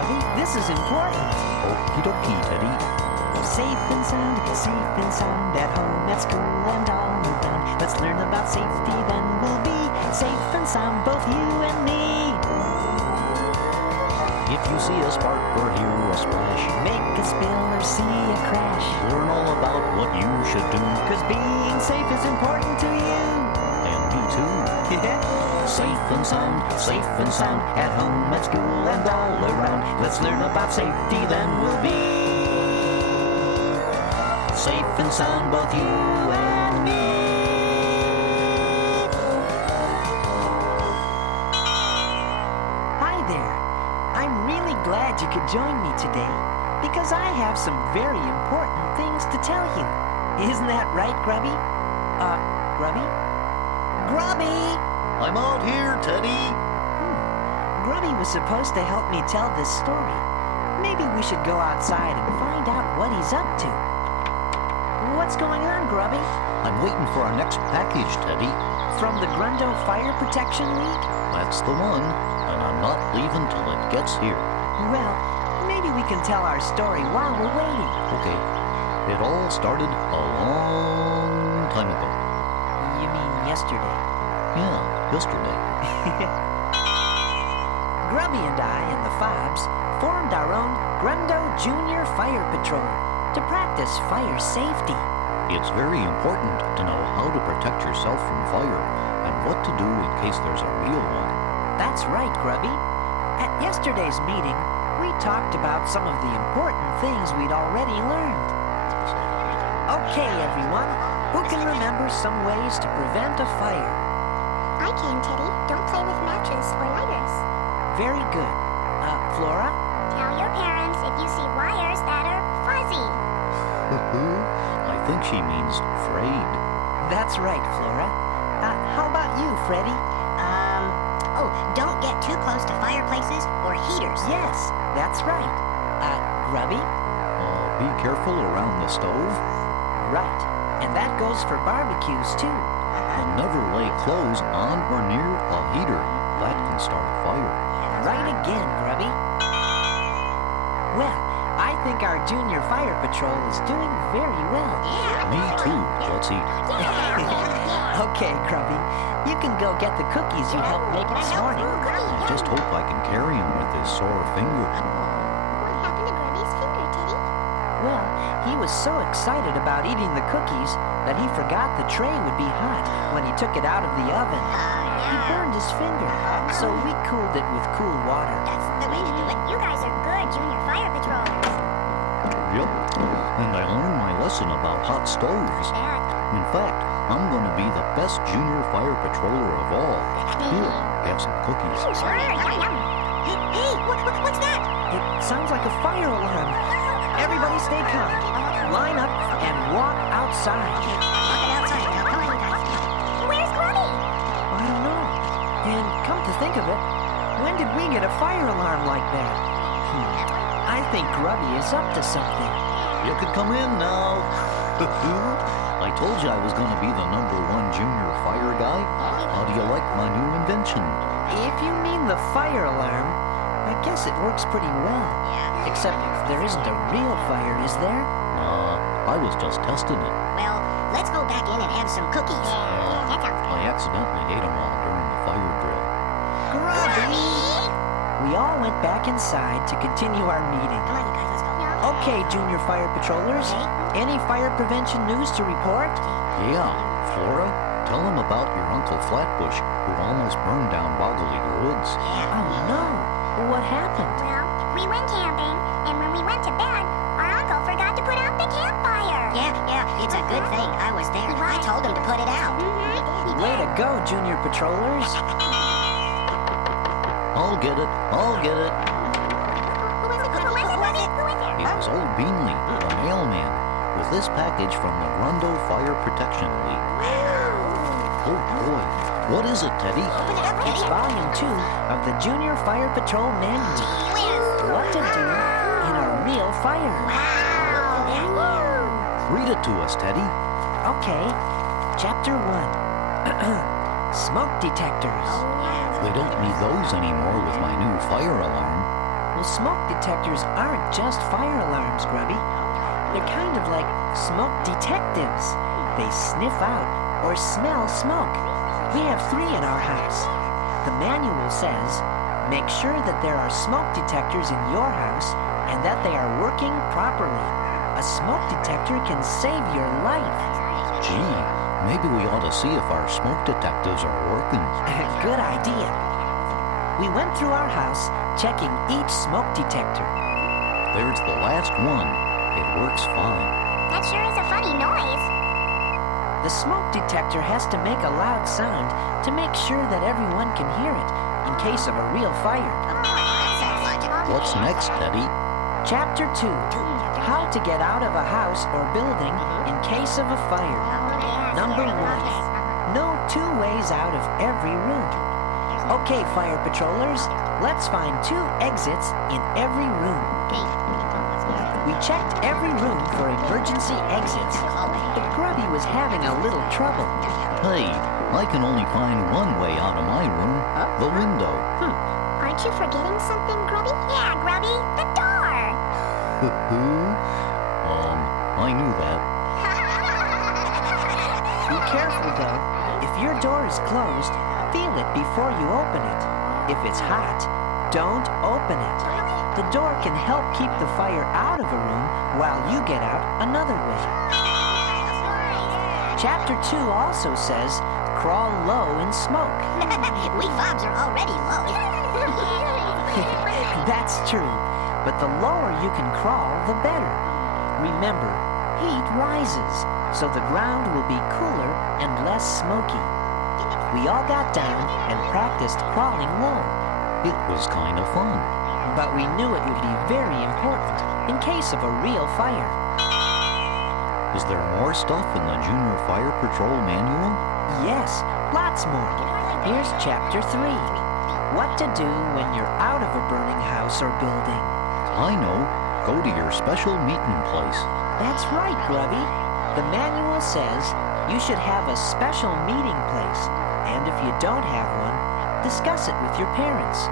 Grubby. This is important. Okie dokie, Teddy. Safe and sound at home, at school, and all around. Let's learn about safety, then we'll be safe and sound, both you and me. If you see a spark or hear a splash, Make a spill or see a crash, learn all about what you should do. 'cause being safe is important to you. And me too. Safe and sound, at home, at school, and all around. Let's learn about safety, then we'll be safe and sound, both you and me. Hi there. I'm really glad you could join me today, because I have some very important things to tell you. Isn't that right, Grubby? Grubby? Grubby! I'm out here, Teddy. Grubby was supposed to help me tell this story. Maybe we should go outside and find out what he's up to. What's going on, Grubby? I'm waiting for our next package, Teddy. From the Grundo Fire Protection League? That's the one, and I'm not leaving till it gets here. Well, maybe we can tell our story while we're waiting. Okay. It all started a long time ago. You mean yesterday? Yeah, yesterday. Grubby and I and the Fobs formed our own Grundo Junior Fire Patrol to practice fire safety. It's very important to know how to protect yourself from fire and what to do in case there's a real one. That's right, Grubby. At yesterday's meeting, we talked about some of the important things we'd already learned. Okay, everyone, who can remember some ways to prevent a fire? I can, Teddy. Don't play with matches or lighters. Very good. Flora? Tell your parents if you see wires that are fuzzy. I think she means frayed. That's right, Flora. How about you, Freddy? Don't get too close to fireplaces or heaters. Yes, that's right. Grubby? Be careful around the stove. Right. And that goes for barbecues, too. And never lay clothes on or near a heater. That can start a fire. Right again, Grubby. Well, I think our Junior Fire Patrol is doing very well. Me too. Let's eat. Okay, Grubby. You can go get the cookies you helped make this morning. I just hope I can carry him with this sore finger. What happened to Grubby's finger, Teddy? Well, he was so excited about eating the cookies that he forgot the tray would be hot when he took it out of the oven. He burned his finger, so we cooled it with cool water. That's the way to do it. You guys are good Junior Fire Patrollers. Yep. And I learned my lesson about hot stoves. Dad. In fact, I'm going to be the best junior fire patroller of all. Here, have some cookies. Sure, yum. Hey, what's that? It sounds like a fire alarm. Everybody stay calm. Line up and walk outside. Walking outside now. Come on, you guys. Where's Grubby? I don't know. And come to think of it, when did we get a fire alarm like that? I think Grubby is up to something. You could come in now. I told you I was going to be the #1 junior fire guy. How do you like my new invention? If you mean the fire alarm, I guess it works pretty well. Yeah. Except there isn't a real fire, is there? I was just testing it. Well, let's go back in and have some cookies. Yeah, that sounds good. I accidentally ate them all during the fire drill. Grubby! We all went back inside to continue our meeting. Come on, you guys, let's go. Okay, Junior Fire Patrollers. Any fire prevention news to report? Yeah, Flora, tell them about your Uncle Flatbush who almost burned down Boggley Woods. Oh no! What happened? Well, we went camping, and when we went to bed, our uncle forgot to put out the campfire. Yeah, it's a good thing I was there. I told him to put it out. Way to go, Junior Patrollers. I'll get it. Who was it? It was old Beanley, the mailman, with this package from the Grundo Fire Protection League. Oh boy, what is it, Teddy? Open it up, It's Teddy. Volume 2 of the Junior Fire Patrol Manual. What to do in a real fire. Read it to us, Teddy. Okay, Chapter 1. Smoke detectors. We don't need those anymore with my new fire alarm. Well, smoke detectors aren't just fire alarms, Grubby. They're kind of like smoke detectives. They sniff out or smell smoke. We have 3 in our house. The manual says, make sure that there are smoke detectors in your house and that they are working properly. A smoke detector can save your life. Gee, maybe we ought to see if our smoke detectives are working. Good idea. We went through our house, checking each smoke detector. There's the last one. It works fine. That sure is a funny noise. The smoke detector has to make a loud sound to make sure that everyone can hear it in case of a real fire. What's next, Teddy? Chapter 2. How to get out of a house or building in case of a fire. Number 1. Know 2 ways out of every room. Okay, fire patrollers, let's find 2 exits in every room. We checked every room for emergency exits, but Grubby was having a little trouble. Hey, I can only find one way out of my room, the window. Aren't you forgetting something, Grubby? Yeah, Grubby, the door. I knew that. Be careful, though. If your door is closed, feel it before you open it. If it's hot, don't open it. The door can help keep the fire out of a room while you get out another way. Chapter 2 also says, crawl low in smoke. We fobs are already low. That's true, but the lower you can crawl, the better. Remember, heat rises, so the ground will be cooler and less smoky. We all got down and practiced crawling low. It was kind of fun. But we knew it would be very important in case of a real fire. Is there more stuff in the Junior Fire Patrol manual? Yes, lots more. Here's Chapter 3. What to do when you're out of a burning house or building. I know. Go to your special meeting place. That's right, Grubby. The manual says you should have a special meeting place, and if you don't have one, discuss it with your parents.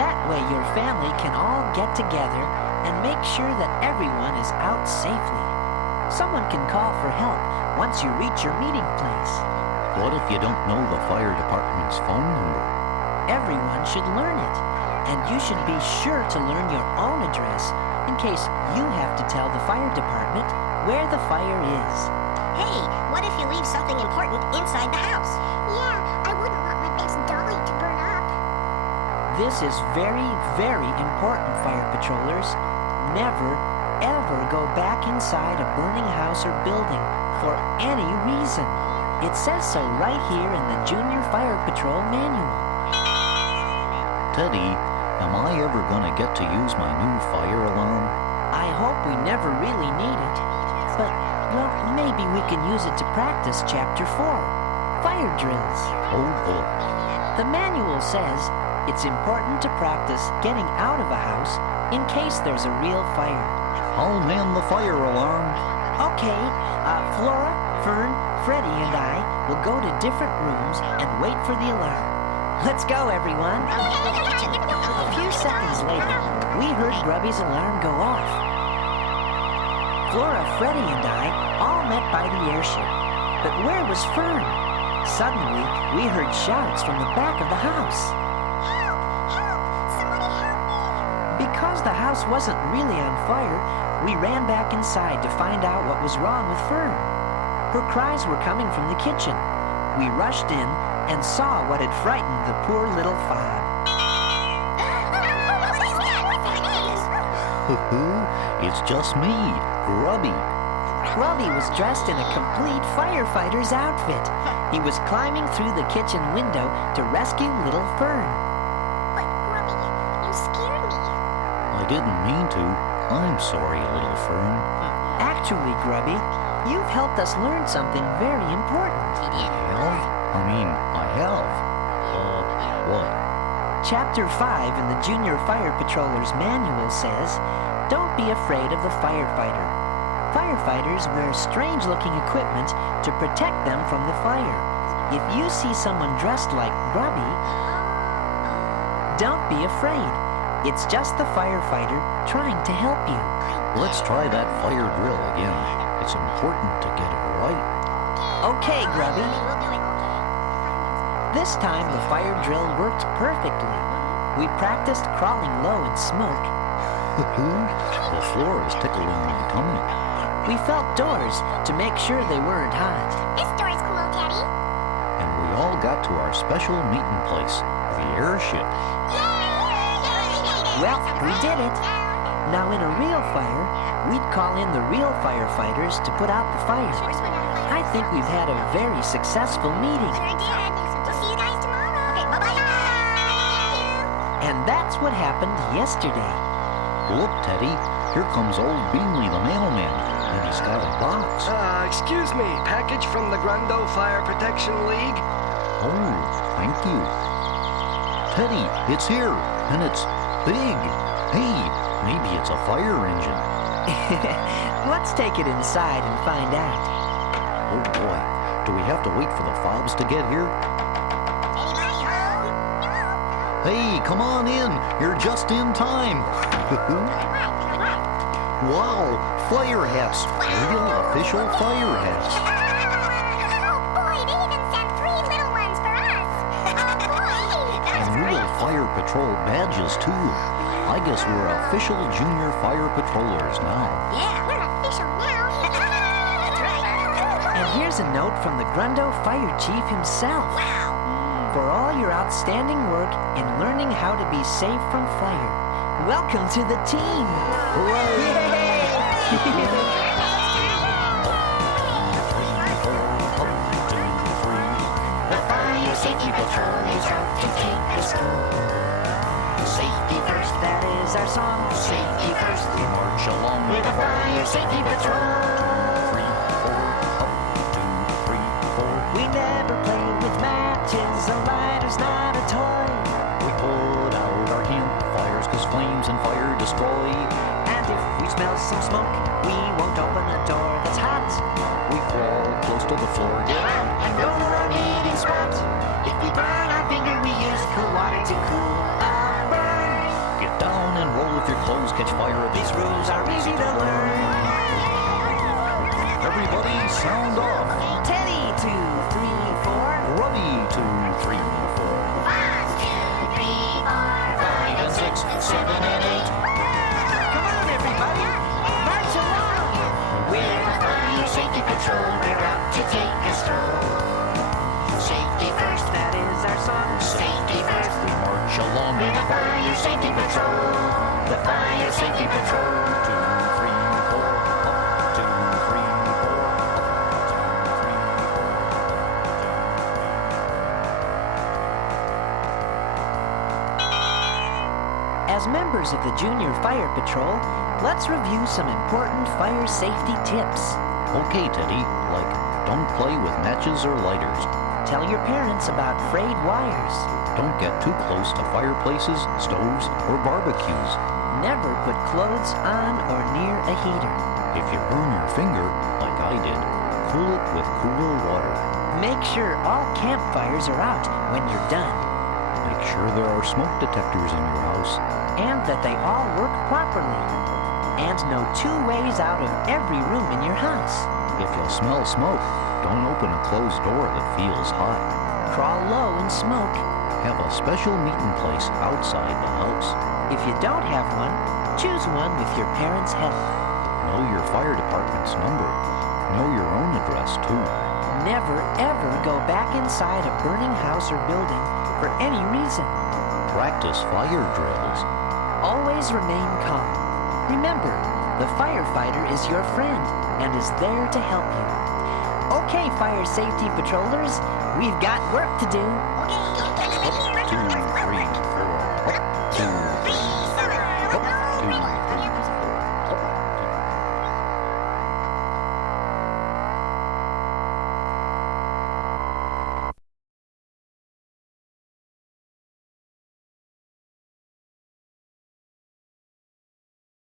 That way your family can all get together and make sure that everyone is out safely. Someone can call for help once you reach your meeting place. What if you don't know the fire department's phone number? Everyone should learn it, and you should be sure to learn your own address in case you have to tell the fire department where the fire is. Hey, what if you leave something important inside the house? Yeah, I wouldn't want my best dolly to burn up. This is very, very important, fire patrollers. Never, ever go back inside a burning house or building for any reason. It says so right here in the Junior Fire Patrol manual. Teddy, am I ever going to get to use my new fire alarm? I hope we never really need it. But, well, maybe we can use it to practice Chapter 4, fire drills. Oh, boy. The manual says it's important to practice getting out of a house in case there's a real fire. I'll man the fire alarm. Okay, Flora, Fern, Freddie, and I will go to different rooms and wait for the alarm. Let's go, everyone. A few seconds later, we heard Grubby's alarm go off. Flora, Freddie, and I all met by the airship. But where was Fern? Suddenly, we heard shouts from the back of the house. Help! Help! Somebody help me! Because the house wasn't really on fire, we ran back inside to find out what was wrong with Fern. Her cries were coming from the kitchen. We rushed in and saw what had frightened the poor little fob. It's just me, Grubby. Grubby was dressed in a complete firefighter's outfit. He was climbing through the kitchen window to rescue little Fern. But, Grubby, you scared me. I didn't mean to. I'm sorry, little Fern. Actually, Grubby, you've helped us learn something very important. I have. What? Chapter 5 in the Junior Fire Patroller's Manual says, don't be afraid of the firefighter. Firefighters wear strange-looking equipment to protect them from the fire. If you see someone dressed like Grubby, don't be afraid. It's just the firefighter trying to help you. Let's try that fire drill again. It's important to get it right. Okay, Grubby. We'll do it. This time the fire drill worked perfectly. We practiced crawling low in smoke. The floor is tickling my tummy. We felt doors to make sure they weren't hot. This door's cool, Teddy. And we all got to our special meeting place, the airship. Well, we did it. Now in a real fire, we'd call in the real firefighters to put out the fire. I think we've had a very successful meeting. Sure did. We'll see you guys tomorrow. Okay, bye-bye. And that's what happened yesterday. Look, Teddy, here comes old Beanley the mailman, and he's got a box. Excuse me, package from the Grundo Fire Protection League? Oh, thank you. Teddy, it's here, and it's big. Hey, maybe it's a fire engine. Let's take it inside and find out. Oh boy, do we have to wait for the fobs to get here? Anybody home? No. Hey, come on in. You're just in time. Wow, fire hats. Real official fire hats. Oh, boy, they even sent 3 little ones for us. Oh, boy. And real fire patrol badges, too. I guess we're official junior fire patrollers now. Yeah, we're official now. That's right. And here's a note from the Grundo Fire Chief himself. Wow. For all your outstanding work in learning how to be safe from fire, welcome to the team. The fire safety patrol is out to take us home. Safety first, That is our song. safety first. We march along with the fire safety patrol. 3, 4, up, 2, 3, 4. We never play with matches. A lighter's not a toy. We put out our campfires 'cause flames and fire destroy. And if we smell some smoke, we won't open a door that's hot. We crawl close to the floor, get out and go to our meeting spot. If we burn our finger, we use cool water to cool our burn. Get down and roll if your clothes catch fire. These rules are easy to learn. Everybody sound off. Teddy, 2, 3, 4. Grubby, 2, 3, 4. 1, 2, 3, 4, 5, And 6, 7, and 8. Come on, everybody. March along. We're the Fire Safety Patrol. We're out to take a stroll. Safety first, that is our song. Safety first. We march along with the fire safety patrol. The fire safety patrol. 2, 3, 4. Up, 2, 3, 4. As members of the Junior Fire Patrol, let's review some important fire safety tips. Okay, Teddy. Like, don't play with matches or lighters. Tell your parents about frayed wires. Don't get too close to fireplaces, stoves, or barbecues. Never put clothes on or near a heater. If you burn your finger, like I did, cool it with cool water. Make sure all campfires are out when you're done, Make sure there are smoke detectors in your house. and that they all work properly. And know 2 ways out of every room in your house. If you smell smoke, don't open a closed door that feels hot. Crawl low in smoke. Have a special meeting place outside the house. If you don't have one, choose one with your parents' help. Know your fire department's number. Know your own address, too. Never, ever go back inside a burning house or building for any reason. Practice fire drills. Always remain calm. Remember, the firefighter is your friend and is there to help you. Okay, fire safety patrollers, we've got work to do. Okay.